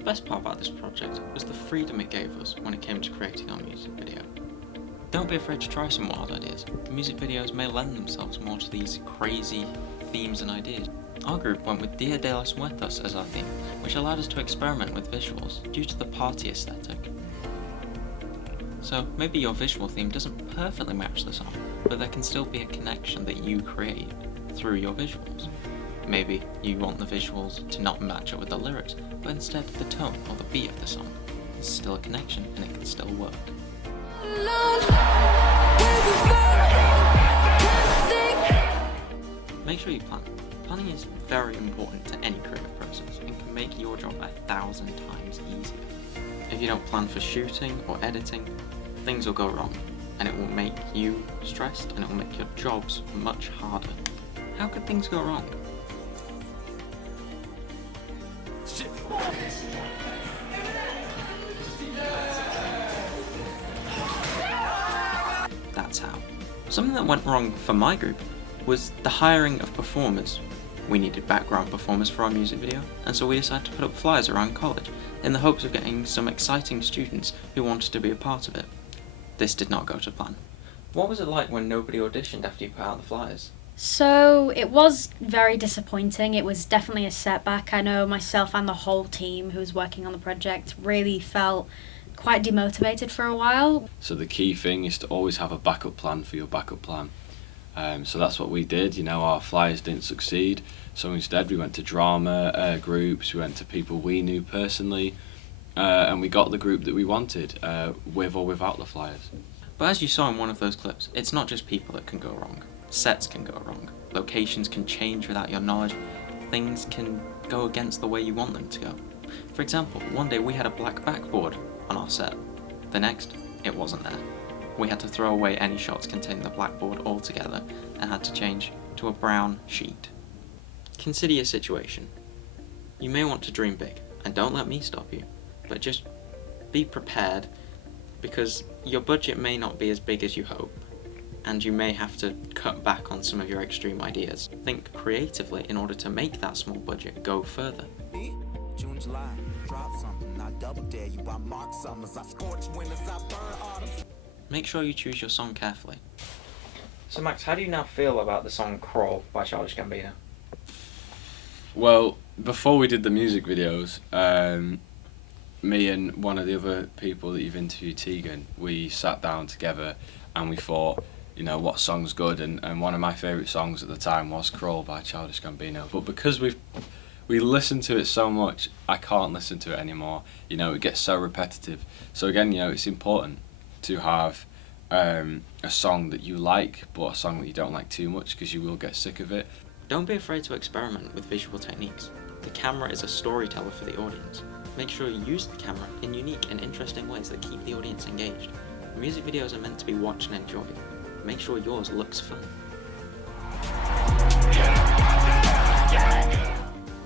The best part about this project was the freedom it gave us when it came to creating our music video. Don't be afraid to try some wild ideas. Music videos may lend themselves more to these crazy themes and ideas. Our group went with Dia de los Muertos as our theme, which allowed us to experiment with visuals due to the party aesthetic. So maybe your visual theme doesn't perfectly match the song, but there can still be a connection that you create through your visuals. Maybe you want the visuals to not match up with the lyrics, but instead the tone or the beat of the song. There's still a connection and it can still work. Make sure you plan. Planning is very important to any creative process and can make your job 1,000 times easier. If you don't plan for shooting or editing, things will go wrong, and it will make you stressed and it will make your jobs much harder. How could things go wrong? That's how. Something that went wrong for my group was the hiring of performers. We needed background performers for our music video, and so we decided to put up flyers around college in the hopes of getting some exciting students who wanted to be a part of it. This did not go to plan. What was it like when nobody auditioned after you put out the flyers? So it was very disappointing. It was definitely a setback. I know myself and the whole team who was working on the project really felt quite demotivated for a while. So the key thing is to always have a backup plan for your backup plan. So that's what we did. You know, our flyers didn't succeed, so instead we went to drama groups, we went to people we knew personally, and we got the group that we wanted, with or without the flyers. But as you saw in one of those clips, it's not just people that can go wrong. Sets can go wrong. Locations can change without your knowledge. Things can go against the way you want them to go. For example, one day we had a black backboard on our set. The next, it wasn't there. We had to throw away any shots containing the blackboard altogether and had to change to a brown sheet. Consider your situation. You may want to dream big, and don't let me stop you, but just be prepared, because your budget may not be as big as you hope, and you may have to cut back on some of your extreme ideas. Think creatively in order to make that small budget go further. June, July, drop something, I double dare you, I mark summers, I scorch winters, I burn autumns. Make sure you choose your song carefully. So Max, how do you now feel about the song Crawl by Childish Gambino? Well, before we did the music videos, me and one of the other people that you've interviewed, Tegan, we sat down together and we thought, you know, what song's good, and one of my favourite songs at the time was Crawl by Childish Gambino. But because we listened to it so much, I can't listen to it anymore. You know, it gets so repetitive. So again, you know, it's important to have a song that you like, but a song that you don't like too much, because you will get sick of it. Don't be afraid to experiment with visual techniques. The camera is a storyteller for the audience. Make sure you use the camera in unique and interesting ways that keep the audience engaged. Music videos are meant to be watched and enjoyed. Make sure yours looks fun.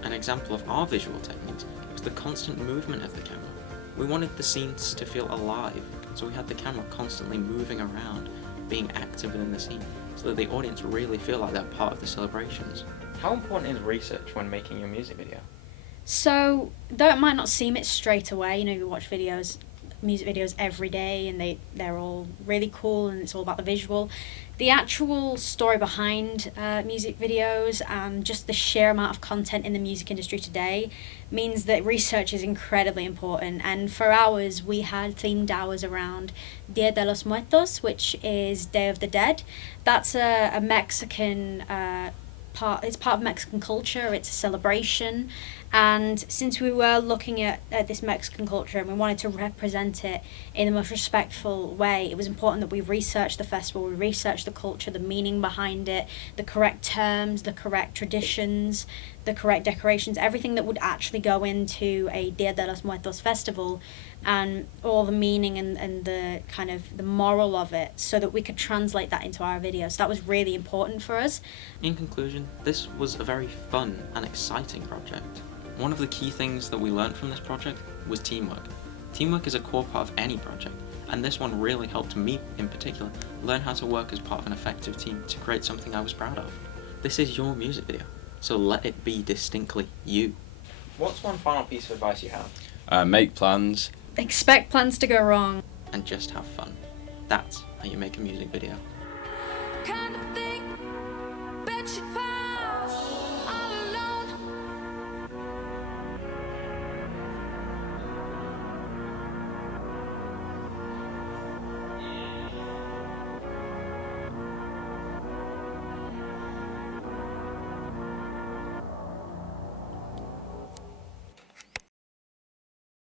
An example of our visual techniques was the constant movement of the camera. We wanted the scenes to feel alive, so we had the camera constantly moving around, being active within the scene, so that the audience really feel like they're part of the celebrations. How important is research when making your music video? So, though it might not seem it straight away, you know, you watch music videos every day and they're all really cool and it's all about the visual. The actual story behind music videos and just the sheer amount of content in the music industry today means that research is incredibly important. And for ours, we had themed hours around Dia de los Muertos, which is Day of the Dead. That's a Mexican it's part of Mexican culture, it's a celebration, and since we were looking at this Mexican culture and we wanted to represent it in the most respectful way, it was important that we researched the festival, we researched the culture, the meaning behind it, the correct terms, the correct traditions, the correct decorations, everything that would actually go into a Dia de los Muertos festival, and all the meaning and the kind of the moral of it, so that we could translate that into our video. So that was really important for us. In conclusion, this was a very fun and exciting project. One of the key things that we learned from this project was teamwork. Teamwork is a core part of any project, and this one really helped me, in particular, learn how to work as part of an effective team to create something I was proud of. This is your music video, so let it be distinctly you. What's one final piece of advice you have? Make plans. Expect plans to go wrong. And just have fun. That's how you make a music video. Kind of thing, bet you